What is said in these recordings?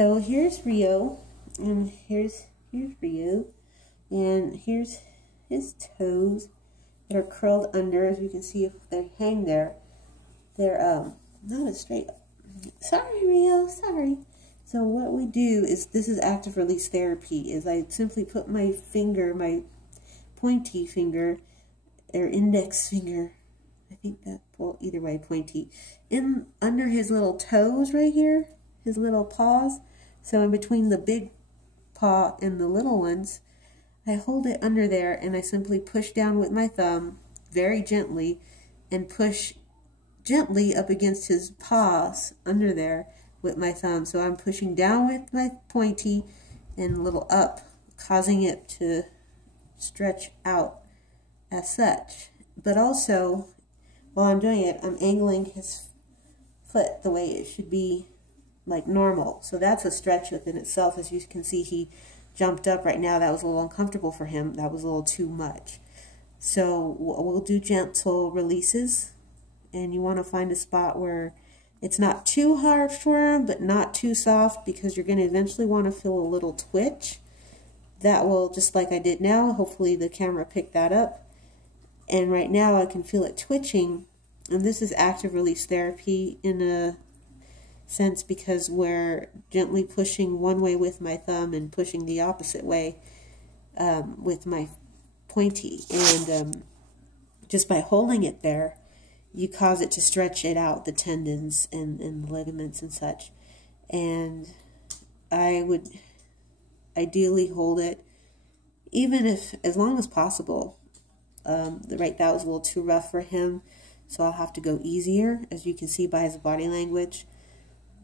So here's Rio, and here's Rio, and here's his toes that are curled under. As you can see, if they hang there, they're not as straight. Sorry, Rio, sorry. So what we do is, this is active release therapy, is I simply put my finger, my pointy finger, or index finger, I think that, well, either way, pointy, in under his little toes right here, his little paws. So in between the big paw and the little ones, I hold it under there and I simply push down with my thumb very gently and push gently up against his paws under there with my thumb. So I'm pushing down with my pointy and a little up, causing it to stretch out as such. But also, while I'm doing it, I'm angling his foot the way it should be, like normal. So that's a stretch within itself. As you can see, he jumped up right now. That was a little uncomfortable for him. That was a little too much. So we'll do gentle releases, and you want to find a spot where it's not too hard for him, but not too soft, because you're going to eventually want to feel a little twitch. That will, just like I did now, hopefully the camera picked that up. And right now I can feel it twitching, and this is active release therapy in a sense, because we're gently pushing one way with my thumb and pushing the opposite way with my pointy. And just by holding it there, you cause it to stretch it out, the tendons and the ligaments and such. And I would ideally hold it, even if, as long as possible. Right, that was a little too rough for him, so I'll have to go easier, as you can see by his body language.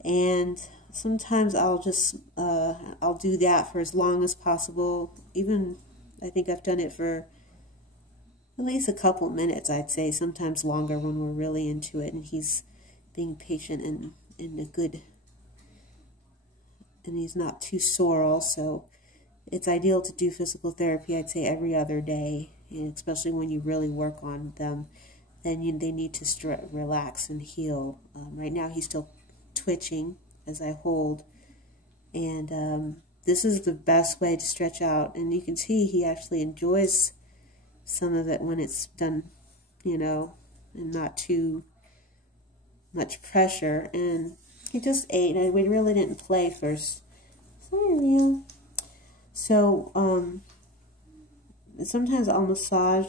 And sometimes I'll just I'll do that for as long as possible. Even, I think I've done it for at least a couple minutes, I'd say, sometimes longer when we're really into it and he's being patient and a good, and he's not too sore also. It's ideal to do physical therapy, I'd say, every other day, and especially when you really work on them, then they need to relax and heal. Right now he's still twitching as I hold, and this is the best way to stretch out. And you can see he actually enjoys some of it when it's done, you know, and not too much pressure. And he just ate, and we really didn't play first. Sorry, Rio. So sometimes I'll massage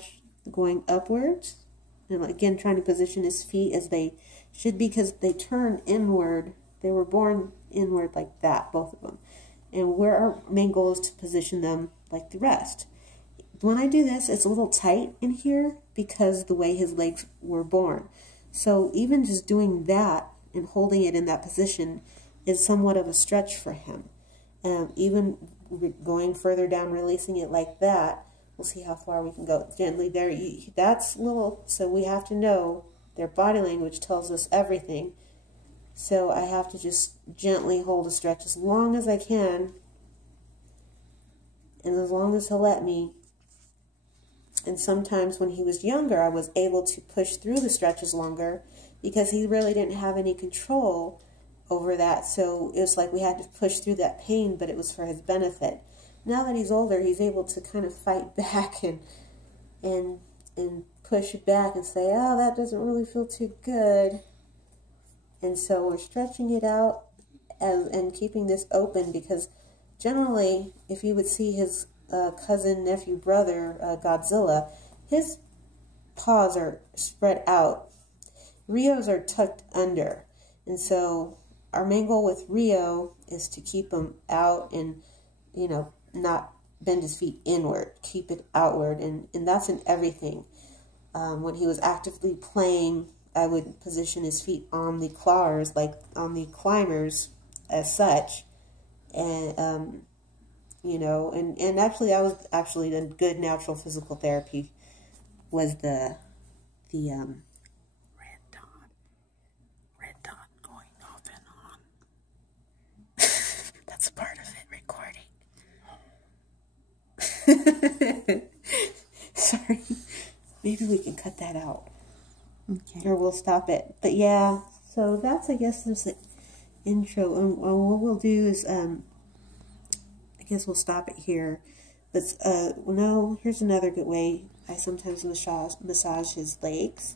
going upwards, and again trying to position his feet as they should be, because they turn inward. They were born inward like that, both of them. And where our main goal is to position them like the rest. When I do this, it's a little tight in here because the way his legs were born. So even just doing that and holding it in that position is somewhat of a stretch for him. Even going further down, releasing it like that, we'll see how far we can go. Gently there, that's little, so we have to know their body language tells us everything. So I have to just gently hold a stretch as long as I can, and as long as he'll let me. And sometimes when he was younger, I was able to push through the stretches longer because he really didn't have any control over that. So it was like we had to push through that pain, but it was for his benefit. Now that he's older, he's able to kind of fight back and push back and say, oh, that doesn't really feel too good. And so we're stretching it out and keeping this open, because generally, if you would see his cousin, nephew, brother, Godzilla, his paws are spread out. Rio's are tucked under. And so our main goal with Rio is to keep him out and, you know, not bend his feet inward, keep it outward. And that's in everything. When he was actively playing, I would position his feet on the clawers, like on the climbers as such. And, you know, and actually that was actually a good natural physical therapy, was the red dot going off and on. That's part of it, recording. Sorry. Maybe we can cut that out. Okay. Or we'll stop it. But yeah, so that's, I guess, just intro. What we'll do is, I guess we'll stop it here. But no, here's another good way. I sometimes massage his legs,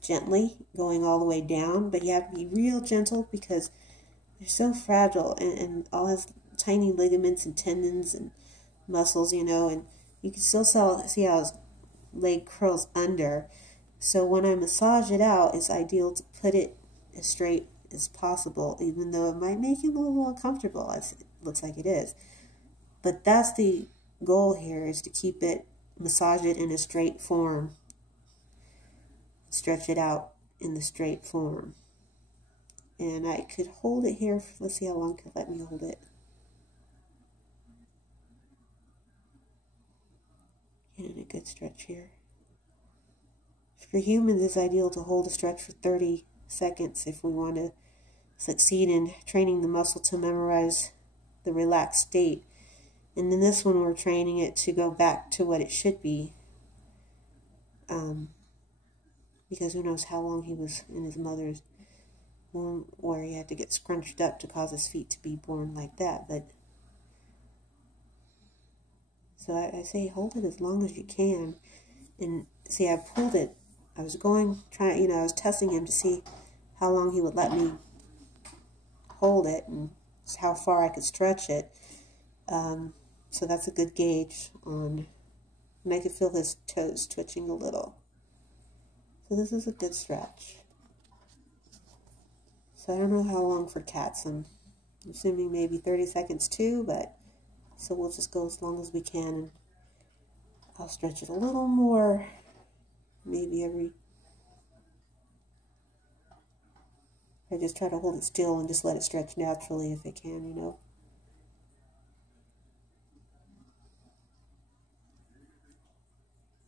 gently, going all the way down. But you have to be real gentle because they're so fragile, and all his tiny ligaments and tendons and muscles, you know, and you can still see how his leg curls under. So when I massage it out, it's ideal to put it as straight as possible, even though it might make him a little uncomfortable, as it looks like it is. But that's the goal here, is to keep it, massage it in a straight form, stretch it out in the straight form. And I could hold it here. Let's see how long it could let me hold it. Getting a good stretch here. For humans, it's ideal to hold a stretch for 30 seconds if we want to succeed in training the muscle to memorize the relaxed state. And in this one, we're training it to go back to what it should be. Because who knows how long he was in his mother's womb, where he had to get scrunched up to cause his feet to be born like that. But so I say hold it as long as you can. And see, I pulled it. I was I was testing him to see how long he would let me hold it and how far I could stretch it. So that's a good gauge on, and I could feel his toes twitching a little. So this is a good stretch. So I don't know how long for cats. I'm assuming maybe 30 seconds too, but so we'll just go as long as we can, and I'll stretch it a little more, maybe I just try to hold it still and just let it stretch naturally if it can, you know.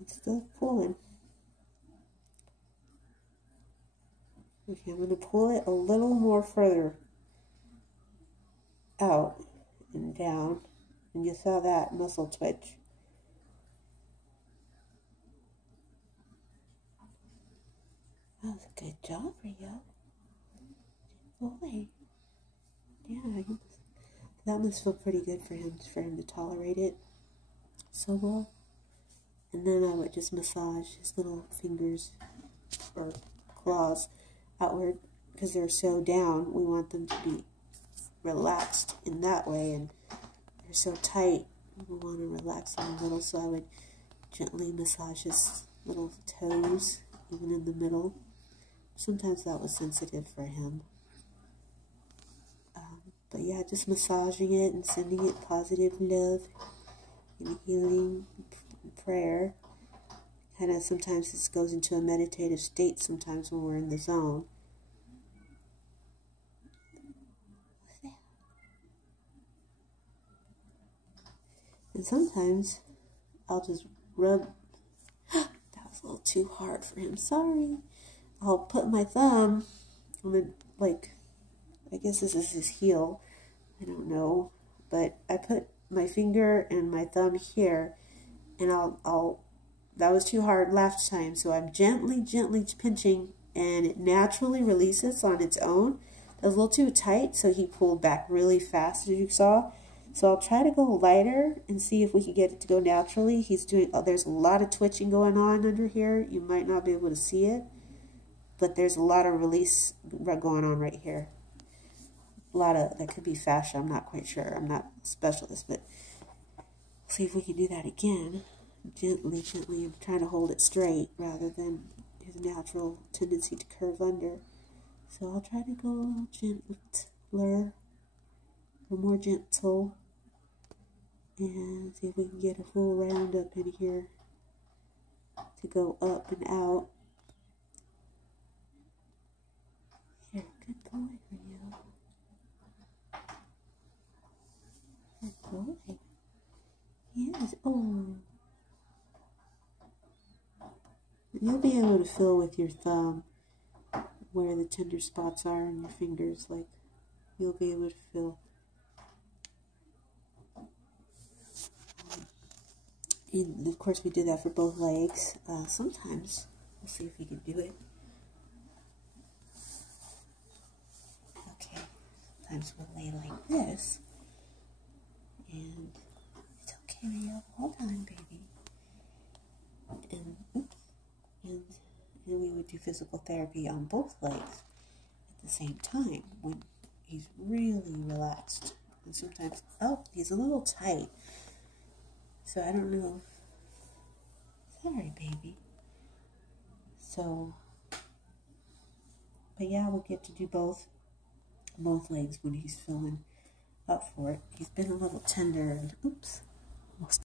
It's still pulling. Okay, I'm going to pull it a little more further out and down, and you saw that muscle twitch. That was a good job, Rio. Boy. Yeah, that must feel pretty good for him to tolerate it so well. And then I would just massage his little fingers or claws outward, because they're so down. We want them to be relaxed in that way, and they're so tight. We want to relax them a little, so I would gently massage his little toes, even in the middle. Sometimes that was sensitive for him. But yeah, just massaging it and sending it positive love and healing prayer. Kind of sometimes this goes into a meditative state sometimes when we're in the zone. And sometimes I'll just rub. That was a little too hard for him. Sorry. I'll put my thumb on the, I guess this is his heel. I don't know. But I put my finger and my thumb here, and that was too hard last time, so I'm gently pinching, and it naturally releases on its own. That was a little too tight, so he pulled back really fast, as you saw. So I'll try to go lighter and see if we can get it to go naturally. There's a lot of twitching going on under here. You might not be able to see it, but there's a lot of release going on right here. That could be fascia, I'm not quite sure. I'm not a specialist, but see if we can do that again. Gently, I'm trying to hold it straight rather than his natural tendency to curve under. So I'll try to go a little gentler, or more gentle, and see if we can get a full round up in here to go up and out. Here, good boy for you. Good boy. Yes, oh. You'll be able to feel with your thumb where the tender spots are in your fingers. Like, you'll be able to feel. And of course, we do that for both legs. Sometimes, we'll see if we can do it. sometimes we'll lay like this. And it's okay, Rio. Hold on, baby. And oops. And we would do physical therapy on both legs at the same time when he's really relaxed. And sometimes, oh, he's a little tight. So I don't know. Sorry, baby. So, but yeah, we'll get to do both legs when he's feeling up for it. He's been a little tender and, oops.